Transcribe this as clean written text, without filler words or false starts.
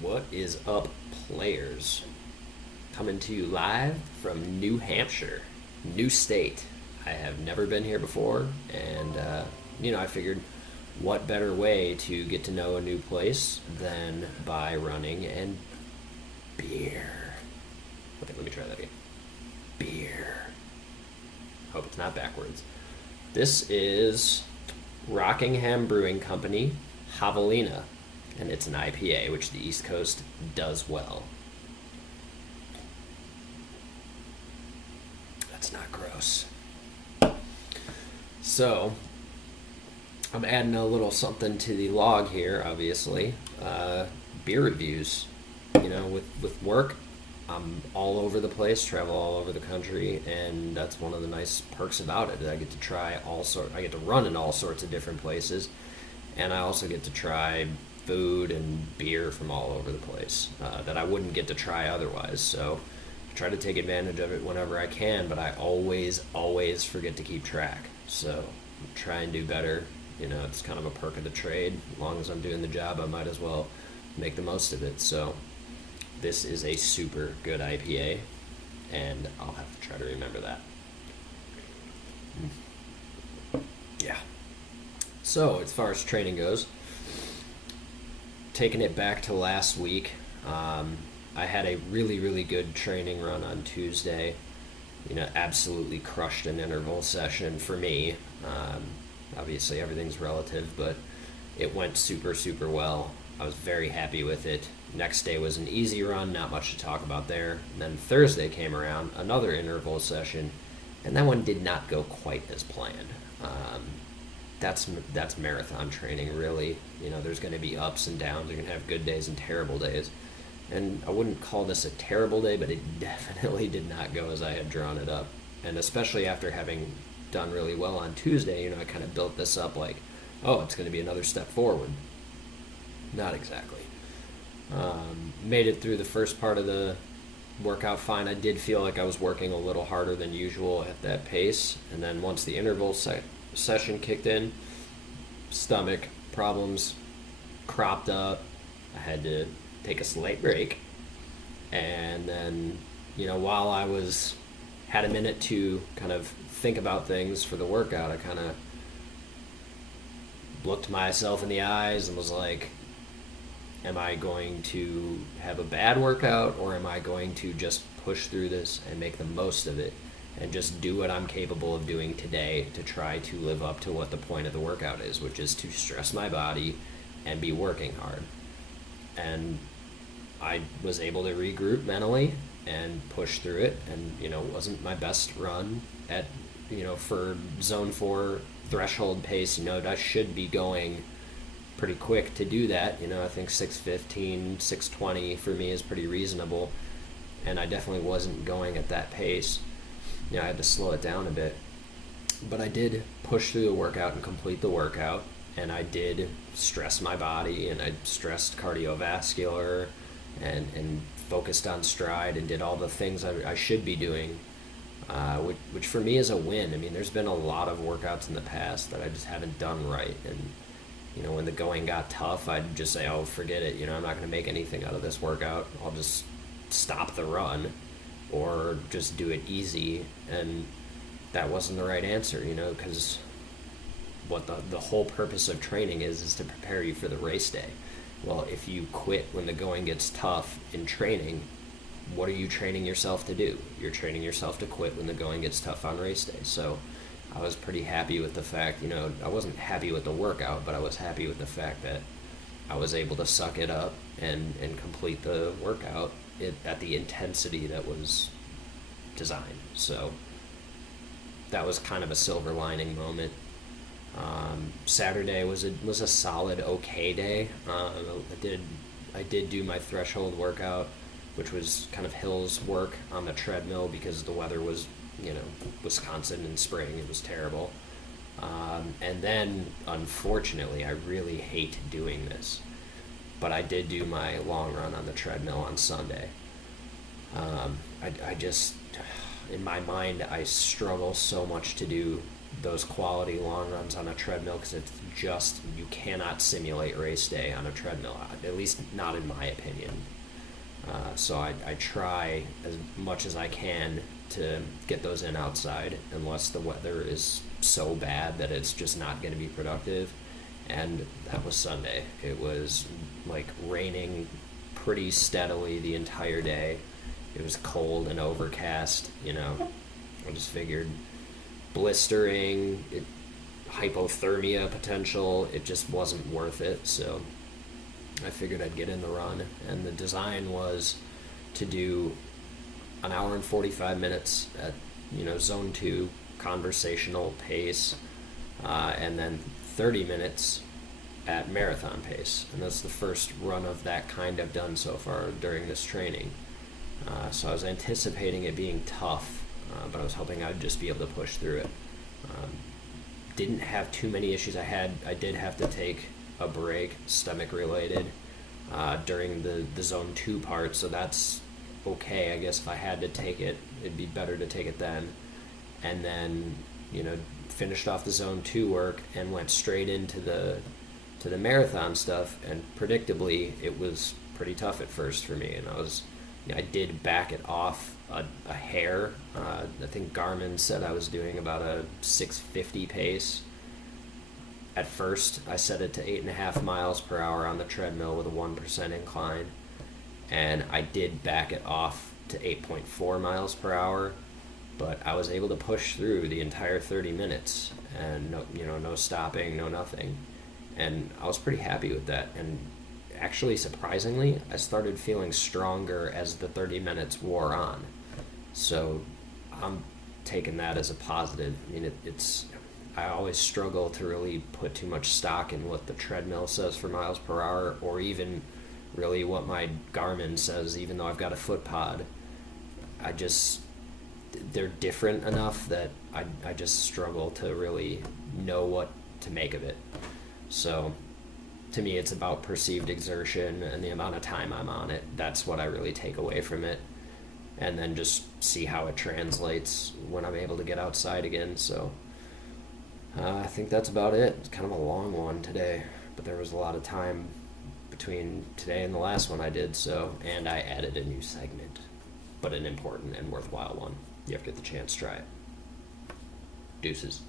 What is up, players? Coming to you live from New Hampshire, new state. I have never been here before, and I figured what better way to get to know a new place than by running and beer. Okay, let me try that again. Beer. Hope it's not backwards. This is Rockingham Brewing Company, Javelina, and it's an IPA, which the East Coast does well. That's not gross. So, I'm adding a little something to the log here, obviously. Beer reviews. With work, I'm all over the place, travel all over the country, and that's one of the nice perks about it. I get to I get to run in all sorts of different places, and I also get to try food and beer from all over the place that I wouldn't get to try otherwise. So I try to take advantage of it whenever I can, but I always forget to keep track. So try and do better. It's kind of a perk of the trade. As long as I'm doing the job, I might as well make the most of it. So this is a super good IPA, and I'll have to try to remember that. Yeah. So as far as training goes, taking it back to last week, I had a really good training run on Tuesday. Absolutely crushed an interval session for me. Obviously everything's relative, but it went super well. I was very happy with it. Next day was an easy run, not much to talk about there. And then Thursday came around, another interval session, and that one did not go quite as planned. That's marathon training, really. There's going to be ups and downs. You're going to have good days and terrible days. And I wouldn't call this a terrible day, but it definitely did not go as I had drawn it up. And especially after having done really well on Tuesday, I kind of built this up like, oh, it's going to be another step forward. Not exactly. Made it through the first part of the workout fine. I did feel like I was working a little harder than usual at that pace. And then once the interval session kicked in, stomach problems cropped up. I had to take a slight break. And then, while I had a minute to kind of think about things for the workout, I kind of looked myself in the eyes and was like, am I going to have a bad workout, or am I going to just push through this and make the most of it and just do what I'm capable of doing today to try to live up to what the point of the workout is, which is to stress my body and be working hard. And I was able to regroup mentally and push through it, and it wasn't my best run at for zone 4 threshold pace. I should be going pretty quick to do that. I think 6:15, 6:20 for me is pretty reasonable, and I definitely wasn't going at that pace. I had to slow it down a bit, but I did push through the workout and complete the workout, and I did stress my body, and I stressed cardiovascular and focused on stride and did all the things I should be doing, which for me is a win. I mean, there's been a lot of workouts in the past that I just haven't done right, and when the going got tough, I'd just say, oh, forget it. I'm not going to make anything out of this workout. I'll just stop the run or just do it easy. And that wasn't the right answer, because what the whole purpose of training is to prepare you for the race day. Well, if you quit when the going gets tough in training, what are you training yourself to do? You're training yourself to quit when the going gets tough on race day. So I was pretty happy with the fact, I wasn't happy with the workout, but I was happy with the fact that I was able to suck it up and complete the workout at the intensity that was designed. So that was kind of a silver lining moment. Saturday was a solid, okay day. I did do my threshold workout, which was kind of hills work on the treadmill because the weather was, Wisconsin in spring. It was terrible. And then, unfortunately, I really hate doing this, but I did do my long run on the treadmill on Sunday. I just, in my mind, I struggle so much to do those quality long runs on a treadmill, because it's just, you cannot simulate race day on a treadmill, at least not in my opinion. So I try as much as I can to get those in outside, unless the weather is so bad that it's just not going to be productive. And that was Sunday. It was like raining pretty steadily the entire day. It was cold and overcast, you know. I just figured blistering, hypothermia potential, it just wasn't worth it. So I figured I'd get in the run. And the design was to do an hour and 45 minutes at, zone 2 conversational pace, and then 30 minutes at marathon pace. And that's the first run of that kind I've done so far during this training. So I was anticipating it being tough, but I was hoping I'd just be able to push through it. Didn't have too many issues. I did have to take a break, stomach related, during the zone 2 part, so that's okay. I guess if I had to take it, it'd be better to take it then. And then, finished off the zone 2 work and went straight into the marathon stuff, and predictably it was pretty tough at first for me, and I did back it off a hair. I think Garmin said I was doing about a 6:50 pace. At first, I set it to 8.5 miles per hour on the treadmill with a 1% incline, and I did back it off to 8.4 miles per hour, but I was able to push through the entire 30 minutes, and no stopping, no nothing, and I was pretty happy with that. And actually, surprisingly, I started feeling stronger as the 30 minutes wore on, so I'm taking that as a positive. I mean, I always struggle to really put too much stock in what the treadmill says for miles per hour, or even really what my Garmin says, even though I've got a foot pod. They're different enough that I just struggle to really know what to make of it. So to me, it's about perceived exertion and the amount of time I'm on it. That's what I really take away from it, and then just see how it translates when I'm able to get outside again. So I think that's about it. It's kind of a long one today, but there was a lot of time between today and the last one I did, and I added a new segment, but an important and worthwhile one. You have to get the chance to try it. Deuces.